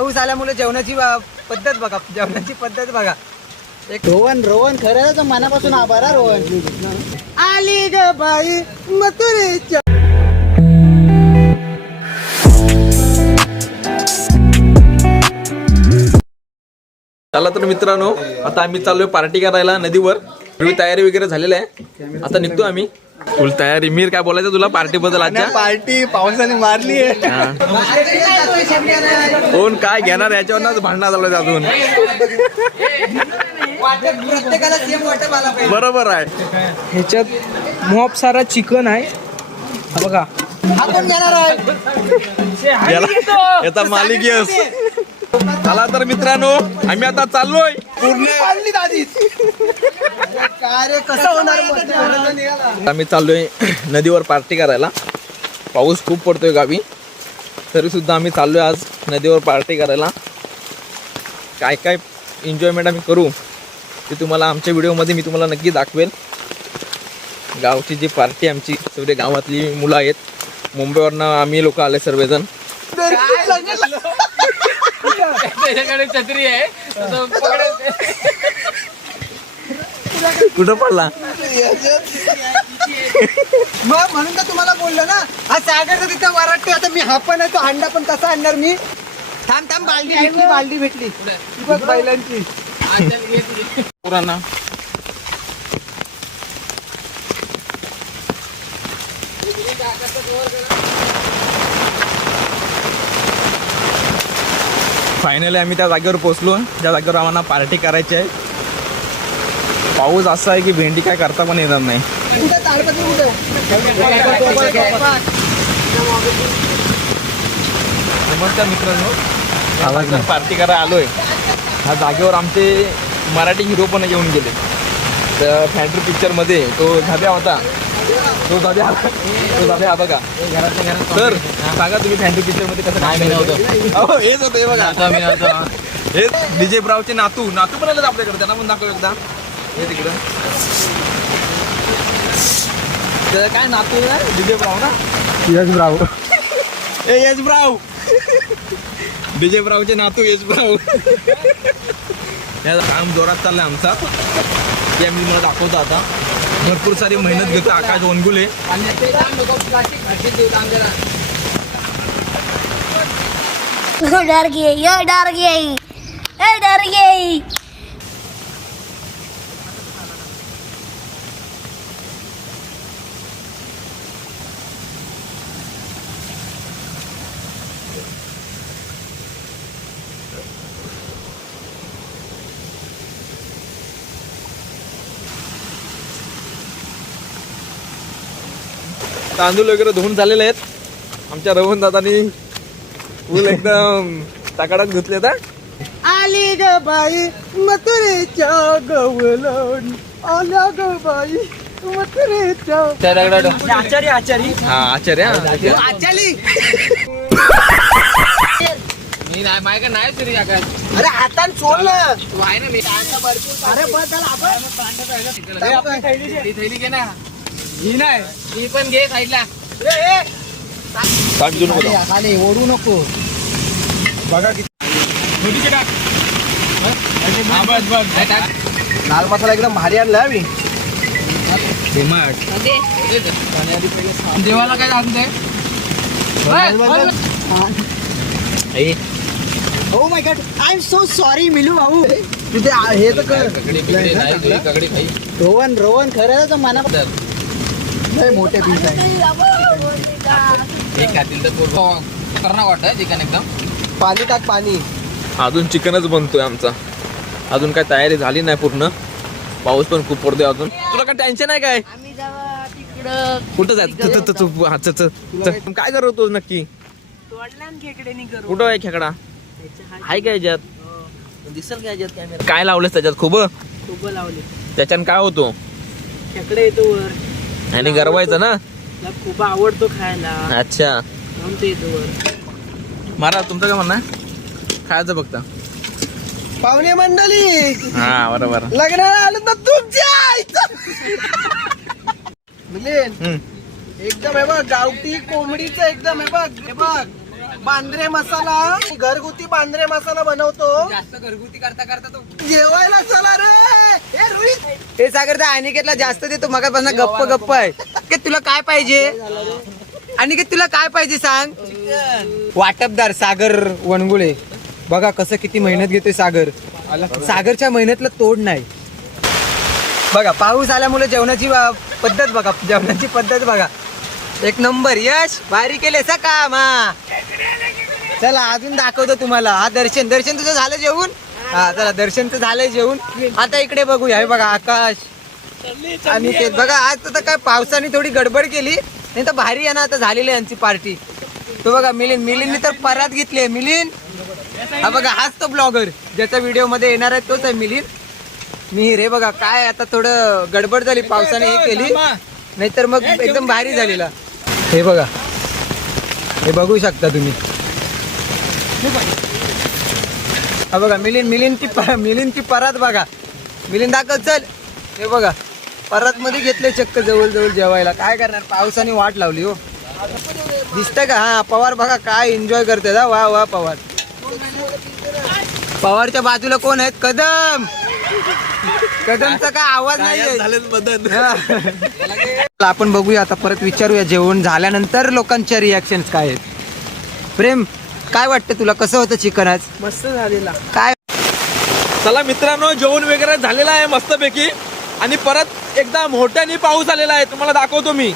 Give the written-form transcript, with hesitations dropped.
पाऊस आल्यामुळे जेवणाची पद्धत बघा, जेवणाची पद्धत बघा. एक रोहन खरं तर मनापासून आभार हा रोहन. आली ग बाई मथुरेच्या. चला तर मित्रांनो, आता आम्ही चाललोय पार्टी करायला नदीवर. तयारी वगैरे झालेली आहे, आता निघतो आम्ही. फुल तयारी. मीर काय बोलायचं तुला पार्टी बद्दल? आजच्या पार्टी पावसाने मारली आहे. कोण काय घेणार याच्यावर भांडणं झालं अजून. प्रत्येकाला सेम वाटप आला पाहिजे. बरोबर आहे. ह्याच्यात मॉप सारा चिकन आहे हा बघा. हा कोण घेणार आहे? याचा मालिक यस. चला तर मित्रांनो, आम्ही आता चाललोय पूर्ण. कार्य कसं होणार? आम्ही चाललोय नदीवर पार्टी करायला. पाऊस खूप पडतोय गावी, तरी सुद्धा आम्ही चाललोय आज नदीवर पार्टी करायला. काय काय एन्जॉयमेंट आम्ही करू ते तुम्हाला आमच्या व्हिडिओमध्ये मी तुम्हाला नक्की दाखवेल. गावची जी पार्टी आमची, सगळे गावातली मुलं आहेत. मुंबईवरनं आम्ही लोक आले सर्वजण. त्याच्याकडे छत्री आहे. कुठं पडला? मग म्हणून तर तुम्हाला बोललो ना, हा सागर तिथं वराटतो. आता मी हा पण आहे, तो अंडा पण कसा आणणार मी? थांब बालदी भेटली बघ बैलांची. पुराणा फायनली आम्ही त्या जागेवर पोहोचलो. ज्या जागेवर आम्हाला पार्टी करायची आहे. पाऊस असा आहे की भेंडी काय करता पण येणार नाही. नमस्कार मित्रांनो, आवाज पार्टी करायला आलोय. ह्या जागेवर आमचे मराठी हिरो पण येऊन गेले. तर फॅन्ट्री पिक्चरमध्ये तो झाब्या होता. तो झाब्या हा बघा. तर सांगा तुम्ही फॅन्ट्री पिक्चरमध्ये कसं काय नव्हतं? हेच होतं हे बघा. हे विजय ब्रावचे नातू पण आले आपल्याकडे. त्यांना पण दाखव एकदा. हे तिकडं त्याचं काय नातू आहे? विजय ब्राव ना? यश ब्राव. यश ब्राव. विजय ब्रावचे नातू यश ब्राव. याचं काम जोरात चाललंय आमचा. ते आम्ही मला दाखवतो आता. भरपूर सारी मेहनत घेतो आकाश वनगुले. डर गई. तांदूळ वगैरे धुवून झालेले आहेत. आमच्या रवण दादानी फुल एकदम ताकाडात घुसले. तर आली ग बाई मथुरेच्या गवलन. आल्या ग बाई मथुरेच्या. आचारी हा आचार्य. आचारी. मी नाही माझ्या नाही तरी आकाश. अरे हातान सोड ना. तू आहे ना मी. अरे बस झाला आपण. ती थैली घे ना. ही नाही, ही पण घे साईडला. खाली ओढू नको. बघा किती लाल मसाला एकदम भारी आणला मी. देवाला काय सांगते? Oh my God, I am so sorry मिलू भाऊ. तुझे हे तर कर. रोहन खरं तर मनापासून लय मोठे पीस आहे. करणं वाटतं चिकन एकदम. पाणी टाक पाणी. अजून चिकनच बनतोय आमचा. अजून काय तयारी झाली नाही पूर्ण. पाऊस पण खूप पडतोय अजून. तुला काय टेन्शन आहे काय? कुठं जायचं? काय करतो नक्की? कुठं आहे खेकडा? आहे काय याच्यात? दिसेल काय याच्यात कॅमेरा? काय लावलंस त्याच्यात? खूप लावले. त्याच्यानं काय होतो? खेकडे येतो वर आणि गरवायचं ना. खूप आवडतो खायला. अच्छा म्हणून तो येतो वर. महाराज तुमचं काय म्हणणं आहे? खायचं बघता पाहुणे मंडळी हा बरोबर. लग्नाला आलो तर तुमच्या मिलिंद एकदम हे बघ गावठी कोंबडीचं एकदम हे बघ बांद्रे मसाला, घरगुती बांद्रे मसाला बनवतो. जास्त घरगुती करता करता तो जेवायला चला रे. हे रोहित, हे सागर त्या अनिकेतला जास्त देतो मगापासून गप्प गप्प आहे. की तुला काय पाहिजे अनिकेत, तुला काय पाहिजे सांग. वाटपदार सागर वनगुळे. बघा कसं किती मेहनत घेतोय सागर. सागरच्या मेहनतला तोड नाही. बघा पाऊस आल्यामुळे जेवणाची पद्धत बघा, जेवणाची पद्धत बघा एक नंबर. यश भारी केले सा काम. हा चला अजून दाखवतो तुम्हाला. हा दर्शन तुझं झालं जेवून. हा चला दर्शन तर झालंय जेवून. आता इकडे बघूया. हे बघा आकाश आणि ते बघा. आज तर काय पावसाने थोडी गडबड केली, नाही तर भारी आहे ना. आता झालेली यांची पार्टी. तो बघा मिलिंदने तर परात घेतली. मिलिंद हा बघा, हाच तो ब्लॉगर ज्याचा व्हिडिओ मध्ये येणार आहे, तोच आहे मिलिंद. मी रे बघा काय आता थोडं गडबड झाली पावसाने हे केली, नाहीतर मग एकदम भारी झालेला. हे बघा, हे बघू शकता तुम्ही. हा बघा मिलिंदची परात बघा. मिलिंद दाखव चल. हे बघा परात मध्ये घेतले चक्क जवळ जेवायला. काय करणार, पावसाने वाट लावली हो. दिसतंय का. हा पवार बघा काय एन्जॉय करते. वा वा पवार. पवारच्या बाजूला कोण आहेत, कदमचा काय आवाज नाही. आपण बघूया आता, परत विचारूया जेवण झाल्यानंतर लोकांच्या रिॲक्शन्स काय आहेत. प्रेम काय वाटतं तुला, कसं होतं चिकन आज. मस्त झालेला. काय चला मित्रांनो, जेवण वगैरे झालेलं आहे मस्तपैकी. आणि परत एकदा मोठ्याने पाऊस आलेला आहे, तुम्हाला दाखवतो मी.